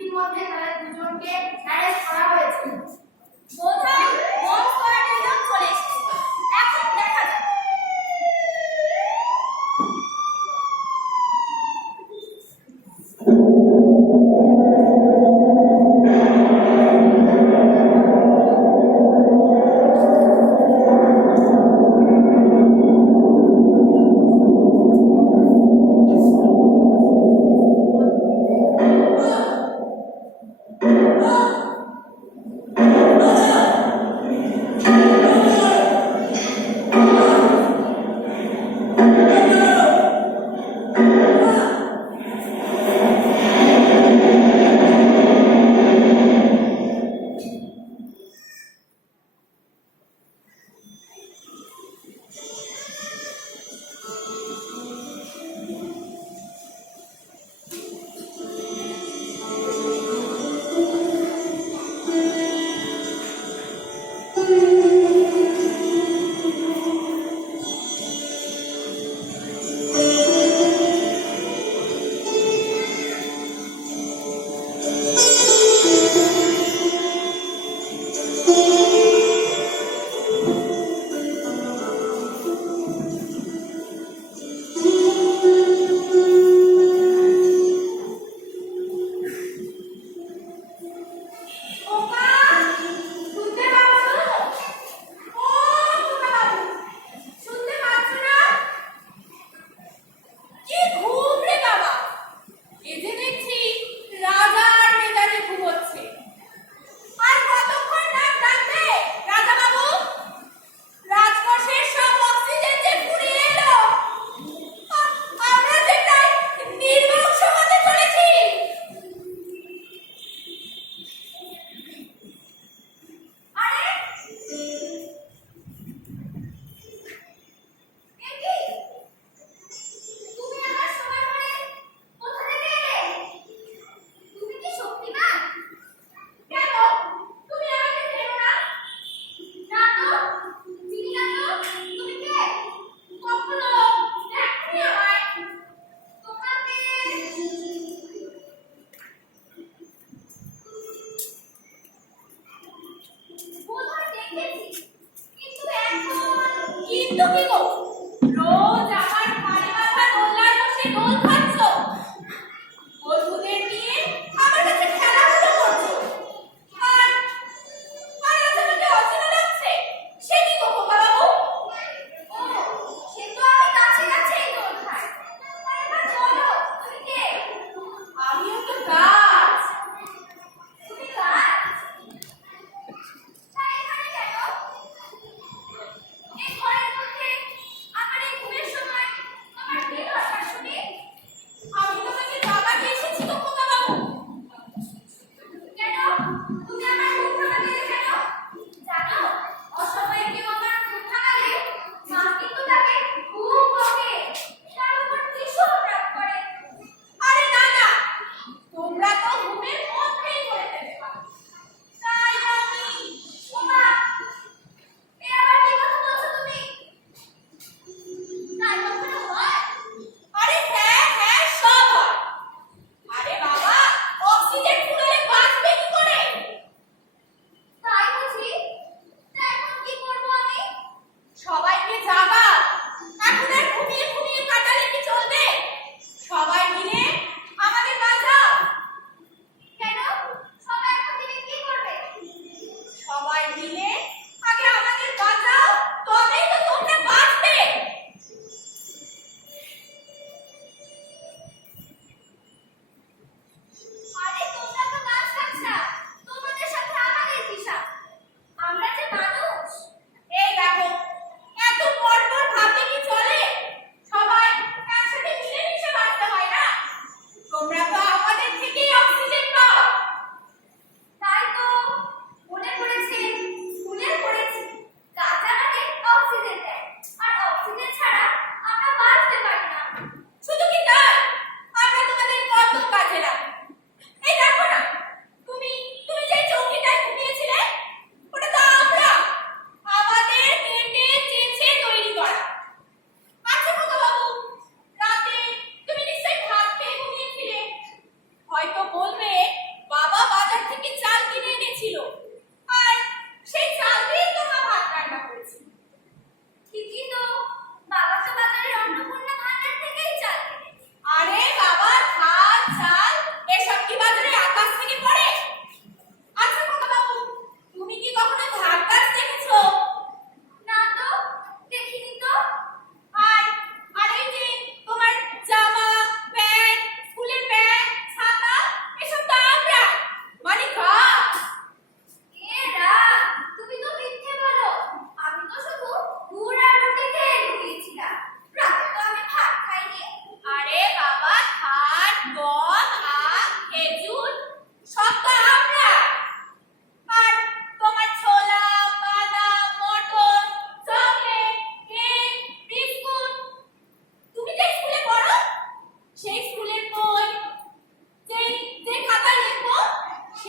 ইতিমধ্যে তাদের দুজনকে অ্যারেস্ট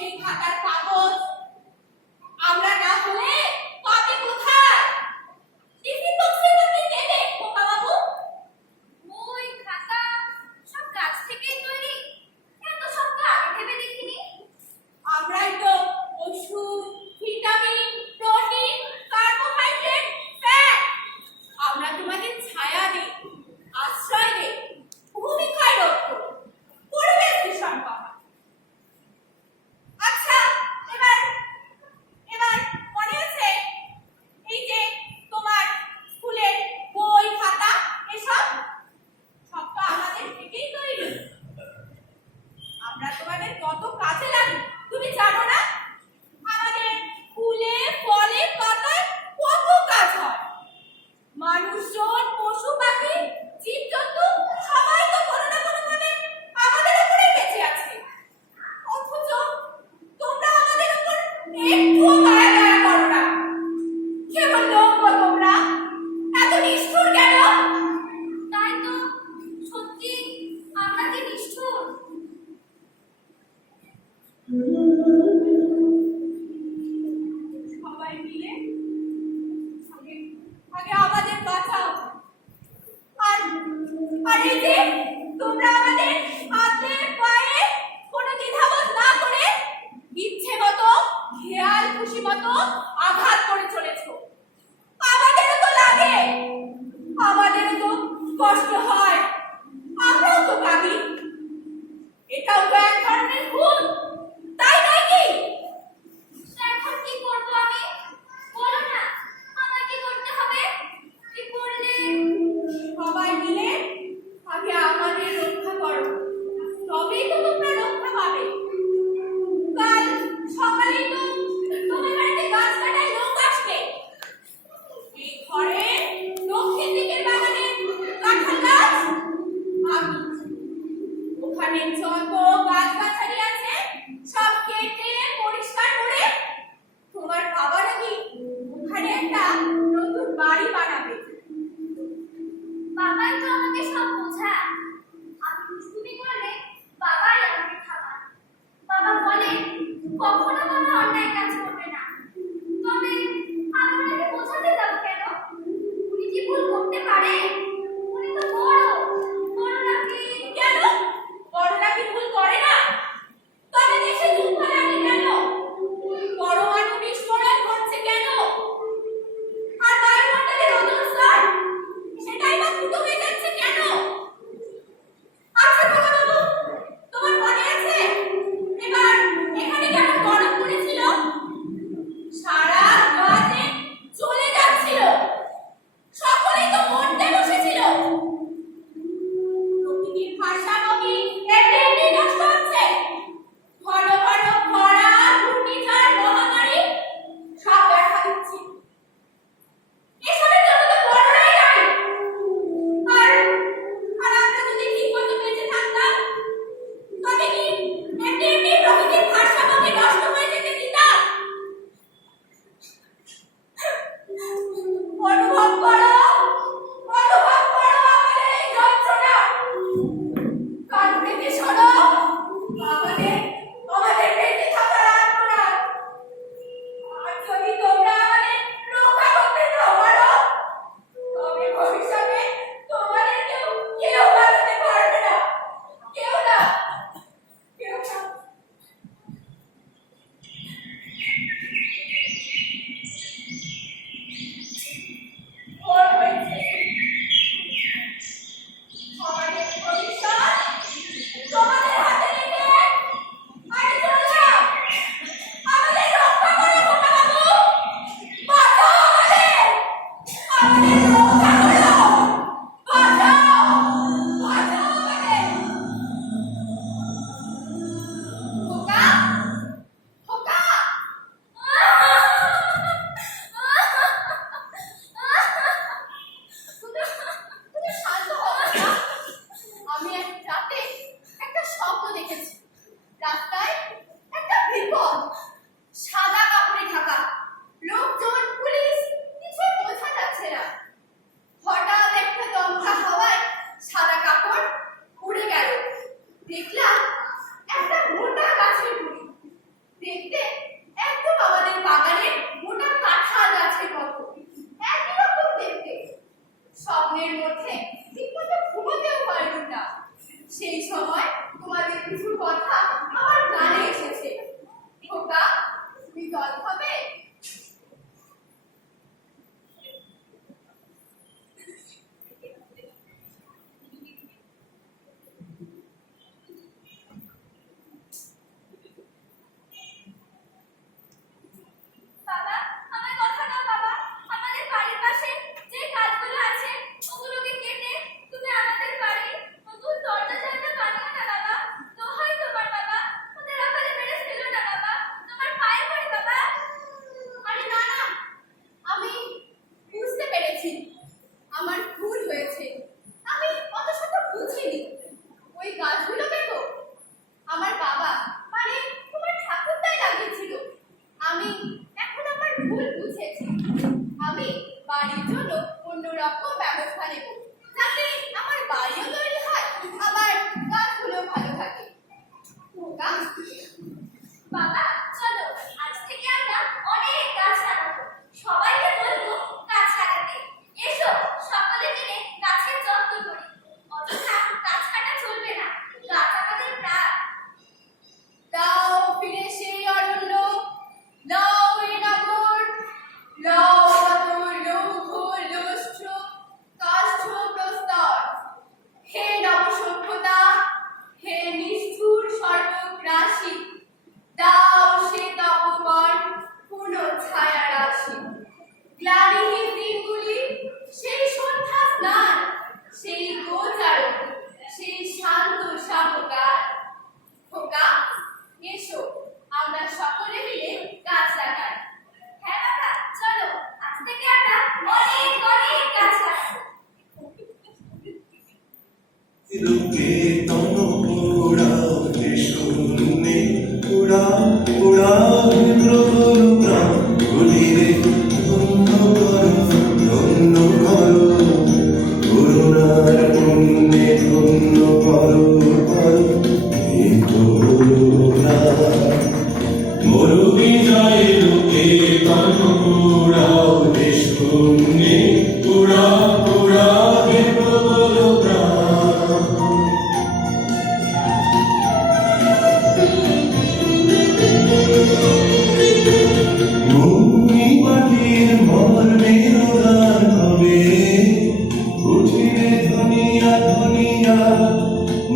সেই খাতার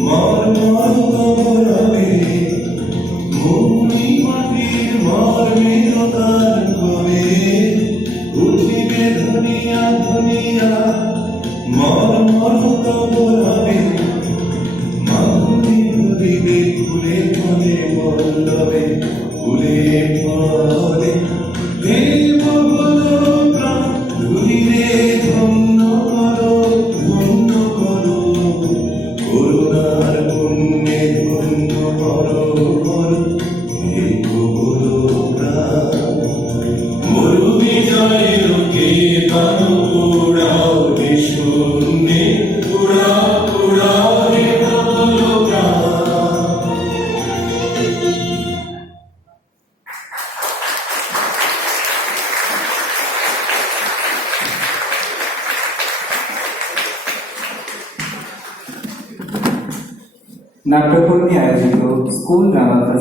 Mother, mother.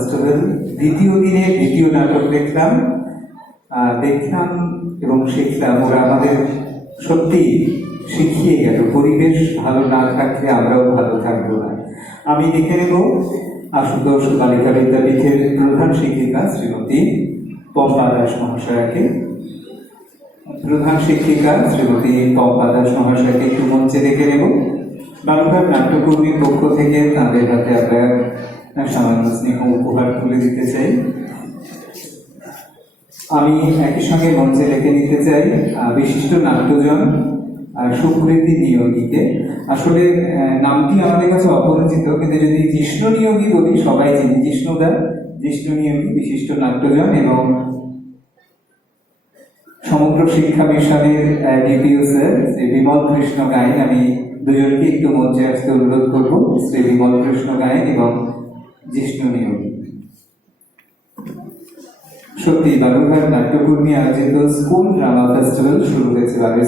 ফেস্টিভ্যাল দ্বিতীয় দিনে দ্বিতীয় নাটক দেখলাম। দেখলাম এবং শিখলাম। ওরা আমাদের সত্যি শিখিয়ে গেল। পরিবেশ ভালো না থাকলে আমরাও ভালো থাকব না। আমি দেখে নেব আশুতোষ বালিকা বিদ্যাপীঠের প্রধান শিক্ষিকা শ্রীমতী পম্পা দাস মহাশয়াকে। প্রধান শিক্ষিকা শ্রীমতী পম্পা দাস মহাশয়কে একটু মঞ্চে রেখে নেব। বালুঘাট নাট্যকর্মীর পক্ষ থেকে তাদের হাতে আমরা সামান্য স্নেহ উপহার তুলে দিতে চাই। আমি একই সঙ্গে মঞ্চে রেখে নিতে চাই বিশিষ্ট নাট্যজন সুপ্রীতি নিয়োগীকে। আসলে নামটি আমাদের কাছে অপরিচিত, কিন্তু যদি জিষ্ণু নিয়োগী বলি, সবাই চিনি জিষ্ণুদা জিষ্ণু নিয়োগী, বিশিষ্ট নাট্যজন এবং সমগ্র শিক্ষা মিশনের ডিপিও স্যার, শ্রী বিমল কৃষ্ণ গায়েন। আমি দুজনকে একটু মঞ্চে আসতে অনুরোধ করব। শ্রী বিমল কৃষ্ণ গায়েন এবং জিষ্ণু নিয়োগ। সত্যি বাবুঘাট নাট্যকর্মী আয়োজিত স্কুল ড্রামা ফেস্টিভ্যাল শুরু হয়েছে